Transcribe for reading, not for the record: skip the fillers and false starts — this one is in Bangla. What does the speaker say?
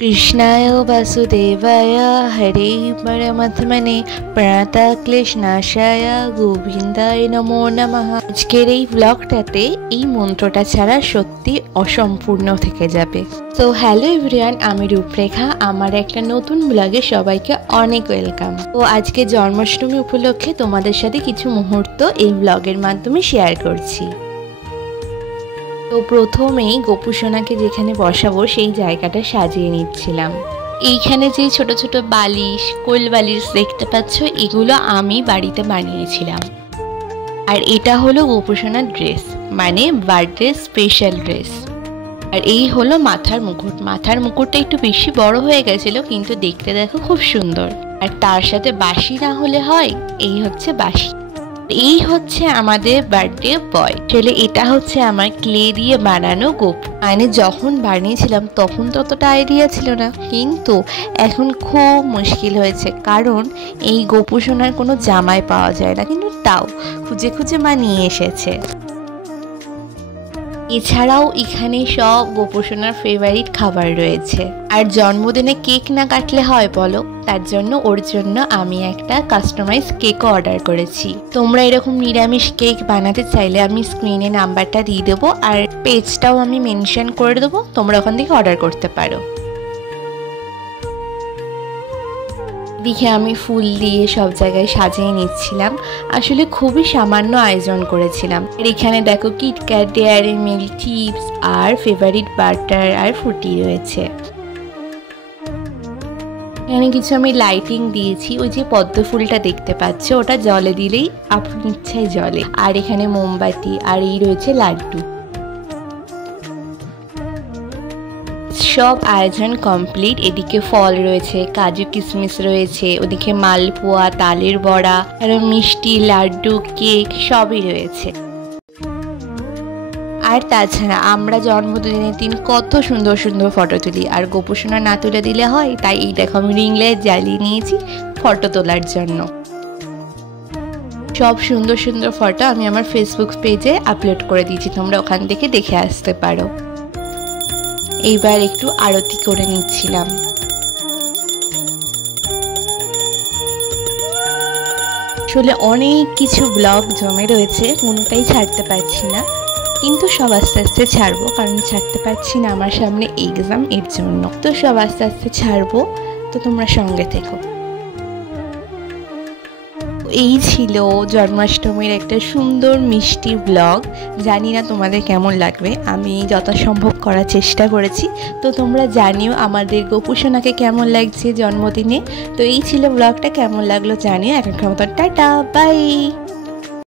कृष्णाय वासुदेवाय हरे परमात्मने प्रणतक्लेशनाशाय गोविंदाय नमो नमः। আজকের এই ব্লগটাতে এই মন্ত্রটা ছাড়া সত্যি অসম্পূর্ণ থেকে যাবে। তো হ্যালো এভরিওয়ান, আমি রূপরেখা। আমার একটা নতুন ব্লগে সবাইকে অনেক ওয়েলকাম। তো আজকে জন্মাষ্টমী উপলক্ষে তোমাদের সাথে কিছু মুহূর্ত এই ব্লগের মাধ্যমে শেয়ার করছি। তো প্রথমেই গোপু সোনাকে যেখানে বসাবো সেই জায়গাটা সাজিয়ে নিচ্ছিলাম। এইখানে যে ছোট ছোট বালিশ, কোল বালিশ দেখতে পাচ্ছ, এগুলো আমি বাড়িতে বানিয়েছিলাম। আর এটা হলো গোপু সোনার ড্রেস, মানে বার্থডে স্পেশাল ড্রেস। আর এই হলো মাথার মুকুট। মাথার মুকুটটা একটু বেশি বড় হয়ে গেছিলো, কিন্তু দেখতে দেখো খুব সুন্দর। আর তার সাথে বাঁশি না হলে হয়, এই হচ্ছে বাঁশি। এই হচ্ছে আমাদের বার্থডে বয়। আসলে এটা হচ্ছে আমার ক্লে দিয়ে বানানো গোপু। মানে যখন বানিয়েছিলাম তখন ততটা আইডিয়া ছিল না, কিন্তু এখন খুব মুশকিল হয়েছে, কারণ এই গোপু সোনার কোনো জামাই পাওয়া যায় না, কিন্তু তাও খুঁজে খুঁজে মা নিয়ে এসেছে। এছাড়াও এখানে সব গোপু সোনার ফেভারিট খাবার রয়েছে। আর জন্মদিনে কেক না কাটলে হয় বলো, তার জন্য ওর জন্য আমি একটা কাস্টমাইজ কেকও অর্ডার করেছি। তোমরা এরকম নিরামিষ কেক বানাতে চাইলে আমি স্ক্রিনে নাম্বারটা দিয়ে দেবো, আর পেজটাও আমি মেনশন করে দেবো, তোমরা ওখান থেকে অর্ডার করতে পারো। দেখে আমি ফুল দিয়ে সব জায়গায় সাজিয়ে নিচ্ছিলাম। আসলে খুবই সামান্য আয়োজন করেছিলাম। আর এখানে দেখো কিটক্যাট, ডেয়ারি মিল্ক, চিপস আর ফেভারিট বাটার আর ফ্রুটি রয়েছে। এখানে কিছু আমি লাইটিং দিয়েছি। ওই যে পদ্ম ফুলটা দেখতে পাচ্ছ, ওটা জলে দিলেই আপনি ইচ্ছায় জ্বলে। আর এখানে মোমবাতি, আর এই রয়েছে লাড্ডু। সব আয়োজন কমপ্লিট। এদিকে ফল রয়েছে, কাজু কিশমিশ রয়েছে, ওদিকে মালপোয়া, তালের বড়া, আর মিষ্টি, লাড্ডু, কেক সবই রয়েছে। আর তাছাড়া আমরা জন্মদিনের দিন কত সুন্দর সুন্দর ফটো তুলি, আর গোপু সোনা না তুলে দিলে হয়। তাই এই দেখো আমি রিং লাইট জ্বালিয়ে নিয়েছি ফটো তোলার জন্য। সব সুন্দর সুন্দর ফটো আমি আমার ফেসবুক পেজে আপলোড করে দিয়েছি, তোমরা ওখান থেকে দেখে আসতে পারো। এইবার একটু আরতি করে নিচ্ছিলাম। আসলে অনেক কিছু ব্লগ জমে রয়েছে, কোনোটাই ছাড়তে পারছি না, কিন্তু সব আস্তে আস্তে ছাড়বো, কারণ ছাড়তে পারছি না, আমার সামনে এক্সাম, এর জন্য। তো সব আস্তে আস্তে ছাড়বো, তো তোমরা সঙ্গে থেকো। এই ছিল জন্মাষ্টমীর একটা সুন্দর মিষ্টি ব্লগ। জানি না তোমাদের কেমন লাগবে, আমি যথাসম্ভব করার চেষ্টা করেছি। তো তোমরা জানিও আমাদের গোপু সোনাকে কেমন লাগছে জন্মদিনে। তো এই ছিল ব্লগটা, কেমন লাগলো জানিও। এখনকার মতো টাটা, বাই।